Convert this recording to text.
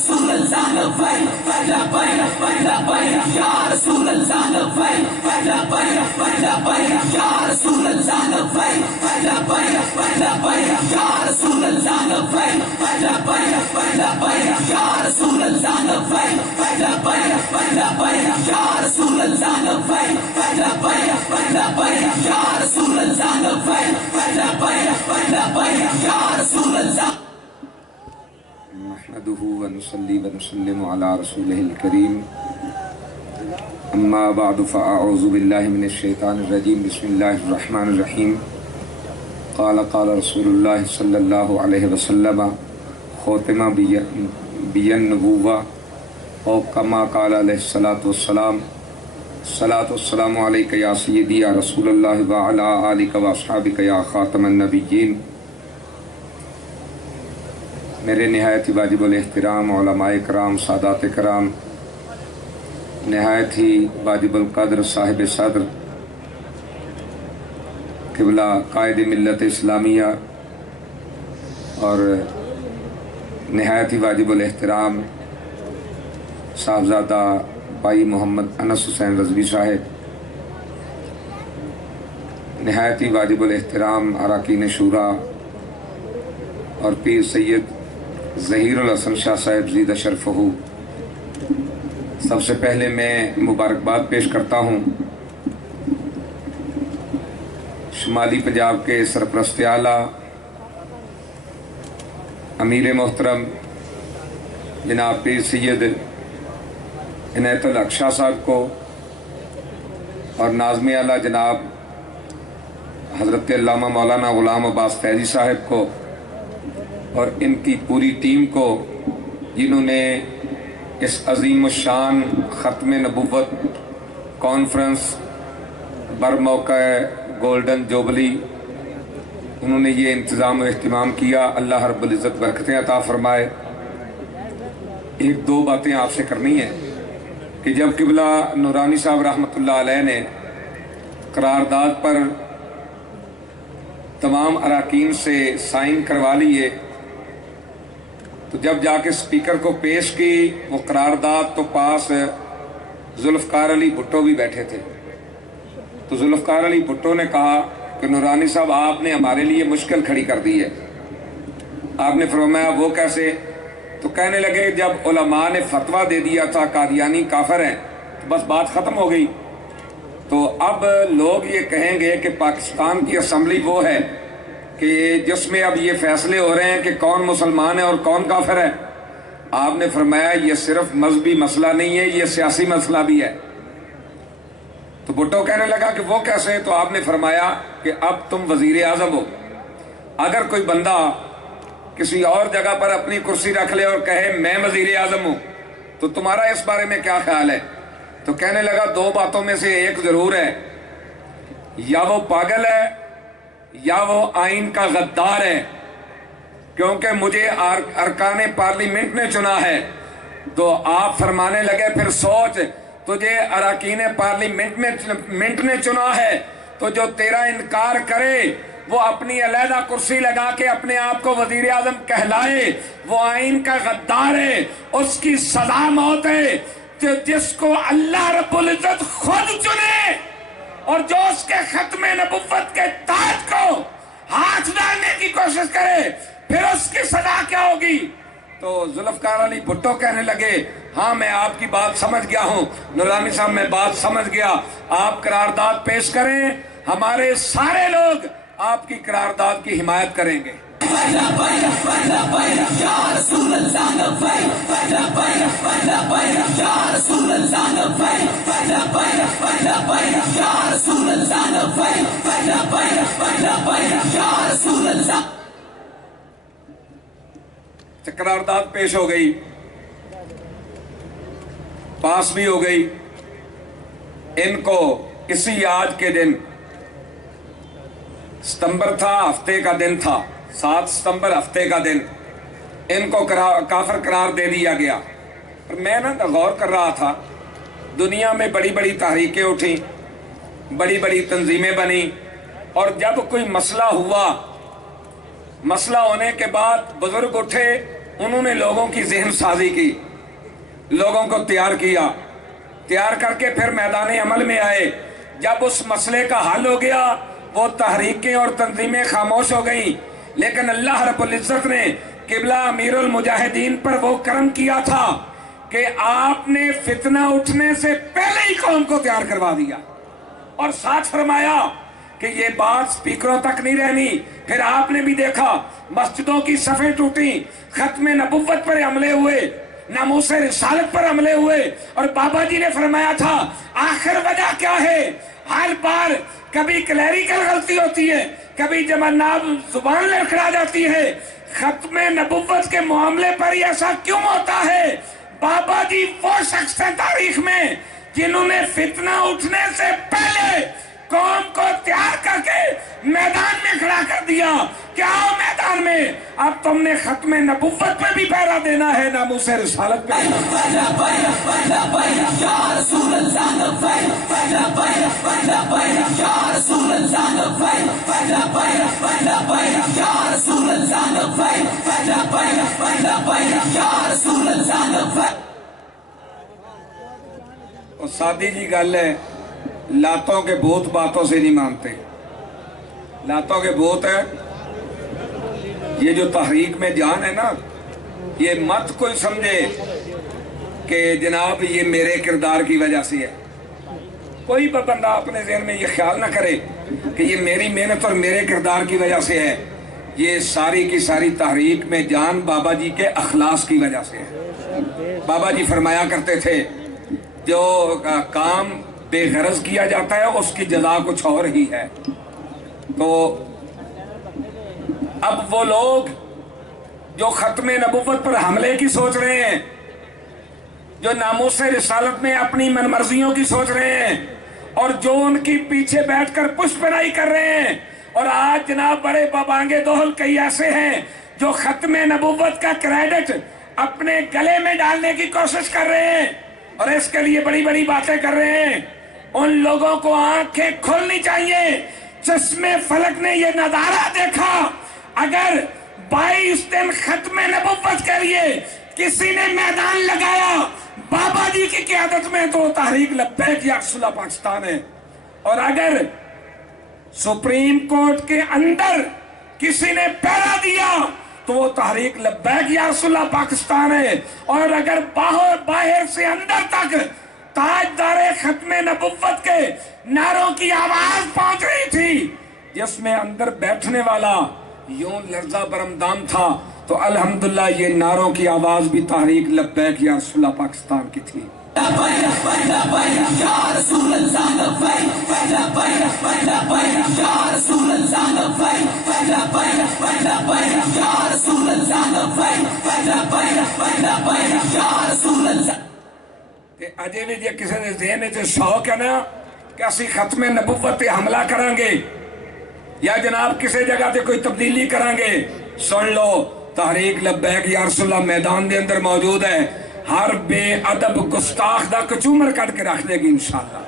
رسول اللہ لبیک لبیک لبیک یا رسول اللہ لبیک لبیک لبیک یا رسول اللہ لبیک لبیک لبیک یا رسول اللہ لبیک لبیک لبیک یا رسول اللہ لبیک لبیک لبیک یا رسول اللہ لبیک لبیک لبیک یا رسول اللہ لبیک لبیک لبیک یا رسول اللہ. نحمده ونصلي ونسلم على رسوله الكريم اما بعد فاعوذ بالله من الشيطان الرجيم بسم الله الرحمن الرحيم. قال رسول الله صلى الله عليه وسلم ختم بي النبوة او كما قال عليه الصلاة والسلام. الصلاة والسلام عليك يا سيدي يا رسول الله وعلى آلك واصحابك يا خاتم النبيين. میرے نہایت ہی واجب الاحترام علماء کرام، سادات کرام، نہایت ہی واجب القدر صاحب صدر قبلہ قائد ملت اسلامیہ اور نہایت ہی واجب الاحترام صاحبزادہ بھائی محمد انس حسین رضوی صاحب، نہایت ہی واجب الاحترام اراکین شورا اور پیر سید ظہیر الحسن شاہ صاحب زیدہ شرفہ. سب سے پہلے میں مبارکباد پیش کرتا ہوں شمالی پنجاب کے سرپرست اعلیٰ امیر محترم جناب پیر سید عنایت الحق شاہ صاحب کو اور ناظم اعلیٰ جناب حضرت علامہ مولانا غلام عباس فیضی صاحب کو اور ان کی پوری ٹیم کو، جنہوں نے اس عظیم الشان ختم نبوت کانفرنس بر موقع گولڈن جوبلی انہوں نے یہ انتظام و اہتمام کیا. اللہ رب العزت برکتیں عطا فرمائے. ایک دو باتیں آپ سے کرنی ہیں کہ جب قبلہ نورانی صاحب رحمۃ اللہ علیہ نے قرارداد پر تمام اراکین سے سائن کروا لیے تو جب جا کے سپیکر کو پیش کی وہ قرارداد تو پاس ذوالفقار علی بھٹو بھی بیٹھے تھے. تو ذوالفقار علی بھٹو نے کہا کہ نورانی صاحب آپ نے ہمارے لیے مشکل کھڑی کر دی ہے. آپ نے فرمایا وہ کیسے؟ تو کہنے لگے جب علماء نے فتویٰ دے دیا تھا قادیانی کافر ہیں تو بس بات ختم ہو گئی. تو اب لوگ یہ کہیں گے کہ پاکستان کی اسمبلی وہ ہے کہ جس میں اب یہ فیصلے ہو رہے ہیں کہ کون مسلمان ہے اور کون کافر ہے. آپ نے فرمایا یہ صرف مذہبی مسئلہ نہیں ہے، یہ سیاسی مسئلہ بھی ہے. تو بھٹو کہنے لگا کہ وہ کیسے؟ تو آپ نے فرمایا کہ اب تم وزیر اعظم ہو، اگر کوئی بندہ کسی اور جگہ پر اپنی کرسی رکھ لے اور کہے میں وزیر اعظم ہوں تو تمہارا اس بارے میں کیا خیال ہے؟ تو کہنے لگا دو باتوں میں سے ایک ضرور ہے، یا وہ پاگل ہے یا وہ آئین کا غدار ہے، کیونکہ مجھے ارکان پارلیمنٹ نے چنا ہے. تو آپ فرمانے لگے پھر سوچ، تجھے اراکین پارلیمنٹ نے چنا ہے تو جو تیرا انکار کرے وہ اپنی علیحدہ کرسی لگا کے اپنے آپ کو وزیر اعظم کہلائے، وہ آئین کا غدار ہے. اس کی سزا موت ہے. جس کو اللہ رب العزت خود چنے اور جو اس کے ختم نبوت کے تاج کو ہاتھ ڈالنے کی کوشش کرے پھر اس کی سزا کیا ہوگی؟ تو ذوالفقار علی بھٹو کہنے لگے ہاں میں آپ کی بات سمجھ گیا ہوں نورانی صاحب، میں بات سمجھ گیا. آپ قرارداد پیش کریں، ہمارے سارے لوگ آپ کی قرارداد کی حمایت کریں گے. قرارداد پیش ہو گئی، پاس بھی ہو گئی. ان کو اسی آج کے دن، ستمبر تھا، ہفتے کا دن تھا، 7 ستمبر ہفتے کا دن، ان کو کافر قرار دے دیا گیا. اور میں غور کر رہا تھا، دنیا میں بڑی بڑی تحریکیں اٹھیں، بڑی بڑی تنظیمیں بنی، اور جب کوئی مسئلہ ہوا، مسئلہ ہونے کے بعد بزرگ اٹھے انہوں نے لوگوں کی ذہن سازی کی، لوگوں کو تیار کیا، تیار کر کے پھر میدان عمل میں آئے۔ جب اس مسئلے کا حل ہو گیا وہ تحریکیں اور تنظیمیں خاموش ہو گئیں، لیکن اللہ رب العزت نے قبلہ امیر المجاہدین پر وہ کرم کیا تھا کہ آپ نے فتنہ اٹھنے سے پہلے ہی قوم کو تیار کروا دیا، اور ساتھ فرمایا کہ یہ بات سپیکروں تک نہیں رہنی۔ پھر آپ نے بھی دیکھا مسجدوں کی صفیں ٹوٹی، ختم نبوت پر حملے ہوئے، ناموس رسالت پر حملے ہوئے، اور بابا جی نے فرمایا تھا آخر وجہ کیا ہے؟ ہر بار کبھی کلیریکل غلطی ہوتی ہے، کبھی جمعناب زبان لڑکھڑا جاتی ہے، ختم نبوت کے معاملے پر ہی ایسا کیوں ہوتا ہے؟ بابا جی وہ شخص ہیں تاریخ میں جنہوں نے فتنہ اٹھنے سے پہلے قوم کو تیار کر کے میدان میں کھڑا کر دیا کہ آؤ میدان میں، اب تم نے ختم نبوت پہ بھی پہرا دینا ہے، ناموس رسالت پہ۔ اور سادی جی گل ہے، لاتوں کے بھوت باتوں سے نہیں مانتے۔ لاتوں کے بھوت ہے، یہ جو تحریک میں جان ہے نا، یہ مت کوئی سمجھے کہ جناب یہ میرے کردار کی وجہ سے ہے۔ کوئی بندہ اپنے ذہن میں یہ خیال نہ کرے کہ یہ میری محنت اور میرے کردار کی وجہ سے ہے۔ یہ ساری کی ساری تحریک میں جان بابا جی کے اخلاص کی وجہ سے ہے۔ بابا جی فرمایا کرتے تھے جو کام بے غرض کیا جاتا ہے اس کی جزا کچھ اور ہی ہے۔ تو اب وہ لوگ جو ختم نبوت پر حملے کی سوچ رہے ہیں، جو ناموس رسالت میں اپنی من مرضیوں کی سوچ رہے ہیں، اور جو ان کی پیچھے بیٹھ کر پشت پناہی کر رہے ہیں، اور آج جناب بڑے بابانگے دوہل کئی ایسے ہیں جو ختم نبوت کا کریڈٹ اپنے گلے میں ڈالنے کی کوشش کر رہے ہیں اور اس کے لیے بڑی بڑی باتیں کر رہے ہیں۔ ان لوگوں کو آنکھیں کھولنی چاہیے۔ چشمے فلک نے یہ نظارہ دیکھا، اگر 22 دن ختم نبوت کے لیے کسی نے میدان لگایا بابا جی کی قیادت میں تو تحریک لبیک یا رسول اللہ پاکستان ہے، اور اگر سپریم کورٹ کے اندر کسی نے پہرا دیا تو وہ تحریک لبیک یا رسول اللہ پاکستان ہے، اور اگر باہر سے اندر تک تاجدار ختم نبوت کے نعروں کی آواز پہنچ رہی تھی، جس میں اندر بیٹھنے والا یوں لرزہ برمدام تھا، تو الحمدللہ یہ نعروں کی آواز بھی تحریک لبیک یا رسول اللہ پاکستان کی تھی۔ اجے بھی جی کسی نے ذہن سے شوق ہے نا کہ اسی ختم نبوت پہ حملہ کریں گے یا جناب کسی جگہ تے کوئی تبدیلی کریں گے، سن لو تحریک لبیک یا رسول اللہ میدان دے اندر موجود ہے، ہر بے ادب گستاخ دا کچومر کٹ کے رکھ دے گی انشاءاللہ۔